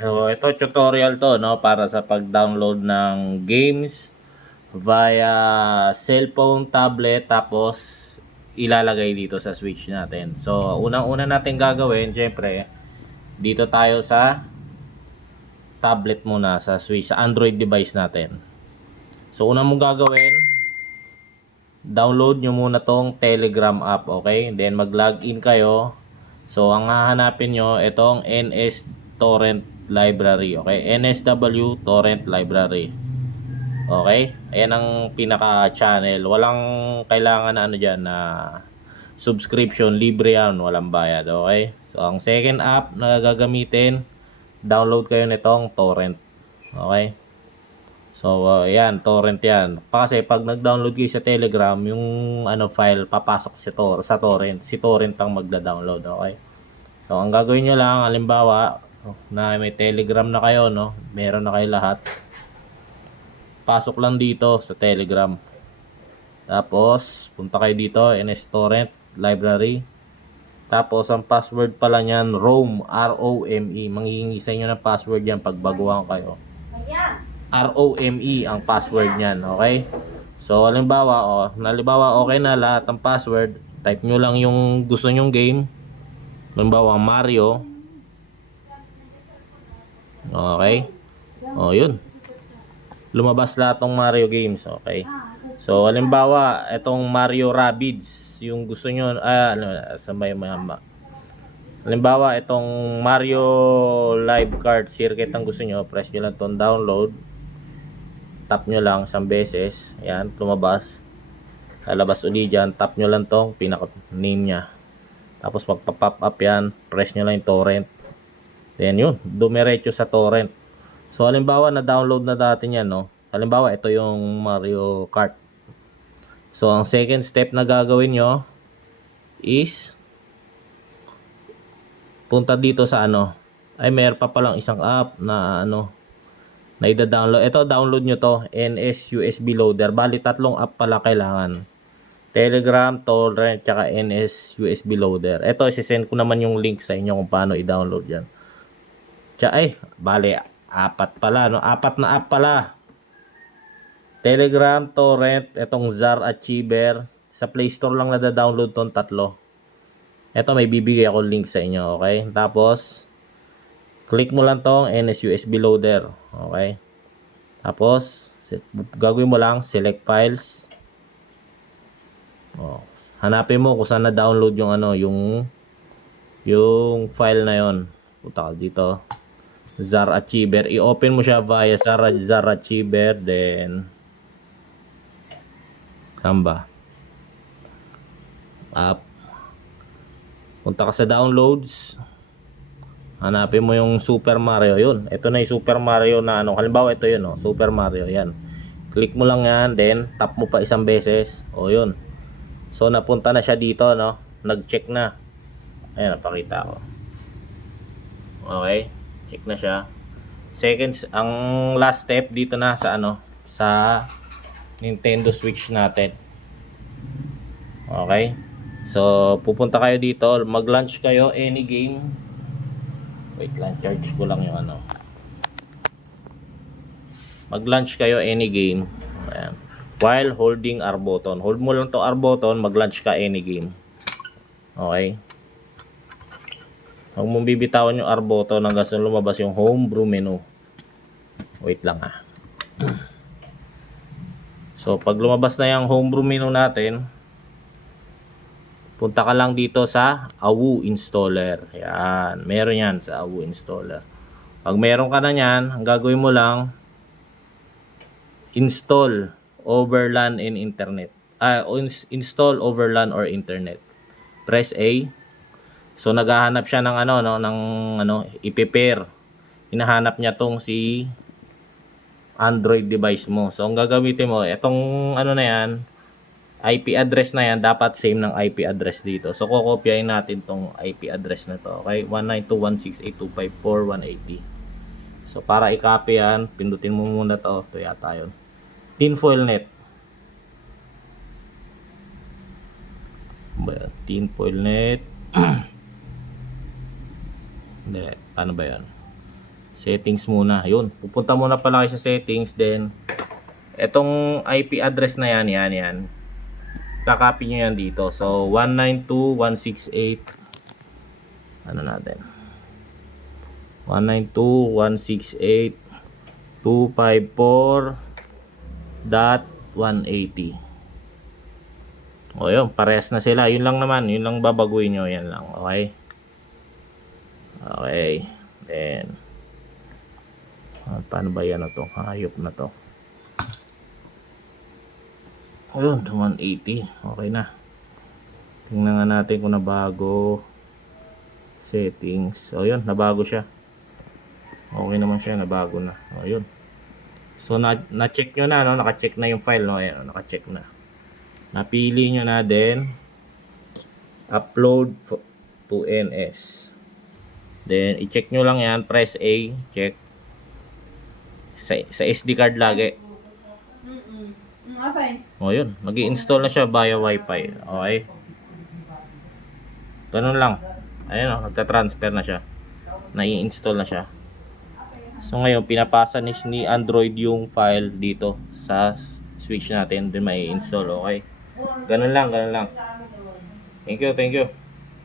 So, ito tutorial to, no, para sa pag-download ng games via cellphone, tablet, tapos ilalagay dito sa Switch natin. So, unang-una natin gagawin, syempre, dito tayo sa tablet muna, sa Switch, sa Android device natin. So, unang mong gagawin, download nyo muna tong Telegram app, okay? Then, mag-login kayo. So, ang hahanapin nyo, itong NS Torrent Library, okay? NSW Torrent Library. Okay? Ayan ang pinaka-channel. Walang kailangan na ano dyan na subscription. Libre yan. Walang bayad. Okay? So, ang second app na gagamitin, download kayo nitong torrent. Okay? So, yan. Torrent yan. Kasi pag nag-download kayo sa Telegram, yung ano file, papasok sa torrent. Si torrent ang magda-download. Okay? So, ang gagawin nyo lang, halimbawa, na may Telegram na kayo, no? Meron na kayo lahat. Pasok lang dito sa Telegram. Tapos, punta kayo dito, NSTorrent Library. Tapos, ang password pala niyan, ROME, R-O-M-E. Manghihingi sa inyo ng password yan pag baguhan kayo. R-O-M-E ang password niyan, okay? So, halimbawa, okay na lahat ng password. Type nyo lang yung gusto nyong game. Halimbawa, Mario. Okay? O, yun. Lumabas lahat ng Mario games, okay? So, halimbawa, itong Mario Rabbids, yung gusto nyo, sabay mayama. Halimbawa, itong Mario Live Card Circuit ang gusto nyo, press nyo lang itong download. Tap nyo lang isang beses. Ayan, lumabas. Lalabas ulit dyan, tap nyo lang itong pinaka-name nya. Tapos, magpa-pop up yan, press nyo lang yung torrent. Then yun, dumiretso sa torrent. So, halimbawa, na-download na dati yan, no? Halimbawa, ito yung Mario Kart. So, ang second step na gagawin nyo is punta dito sa ano. Ay, mayroon pa palang isang app na ano, na ida-download. Ito, download nyo to. NS USB Loader. Bali, tatlong app pala kailangan. Telegram, Torrent, tsaka NS USB Loader. Ito, isisend ko naman yung link sa inyo kung paano i-download yan. Bali, apat pala, no? Apat na app pala. Telegram, Torrent, itong Zar Achiever. Sa Play Store lang nada-download tong tatlo. Ito, may bibigay ako link sa inyo, okay? Tapos, click mo lang tong NSUSB loader, okay? Tapos, gagawin mo lang, select files. Oh, hanapin mo kung saan na-download yung ano, yung file na yon. Punta ka dito. Zar Achiever. I-open mo siya via Zar Achiever, then Hamba. App. Punta ka sa downloads. Hanapin mo yung Super Mario. Yun. Ito na yung Super Mario na ano. Halimbawa ito yun. Oh. Super Mario. Yan. Click mo lang yan. Then tap mo pa isang beses. O yun. So napunta na siya dito. No? Nag-check na. Ayan. Napakita ko. Okay. Check na siya. Seconds. Ang last step dito na sa ano. Sa Nintendo Switch natin. Okay. So, pupunta kayo dito, mag-launch kayo any game. Wait lang, charge ko lang yung ano. Mag-launch kayo any game. Ayan. While holding R button. Hold mo lang to R button, mag-launch ka any game. Okay. Huwag mong bibitawan yung R button hanggang sa lumabas yung homebrew menu. Wait lang ah. So, pag lumabas na yung homebrew menu natin, punta ka lang dito sa AWU installer. Yan. Meron yan sa AWU installer. Pag meron ka na yan, ang gagawin mo lang, install over LAN and internet. Install over LAN or internet. Press A. So, naghahanap siya ng ano, no, ng ano, i-pair. Hinahanap niya tong si Android device mo. So, ang gagamitin mo, itong ano na yan, IP address na yan, dapat same ng IP address dito. So, kukopyahin natin tong IP address na to. Okay? 192.168.254.180. So, para i-copy yan, pindutin mo muna to. Ito yata yun. Tinfoilnet. Tinfoilnet. Hindi, paano ba yan? Settings muna. Yun. Pupunta muna pala kayo sa settings. Then, etong IP address na yan. Kakopy nyo yan dito. So, 192.168. Ano natin? 192.168.254.180. O yun, parehas na sila. Yun lang naman. Yun lang babaguhin nyo. Yan lang. Okay? Okay. Then, paano ba yan na to? Hayop na to. Ayun, 180. Okay na. Tingnan nga natin kung nabago. Settings. O yun, nabago siya. Okay naman siya, nabago na. O yun. So, na-check nyo na, no? Naka-check na yung file, no? Ayan, naka-check na. Napili nyo na din. Upload to NS. Then, i-check nyo lang yan. Press A. Check. Sa SD card lagi. O yun, mag-i-install na siya via Wi-Fi. Okay. Ganun lang. Ayun o, nagta-transfer na siya. Nai-install na siya. So ngayon, pinapasa ni Android yung file dito sa switch natin. Then may install. Okay. Ganun lang. Thank you.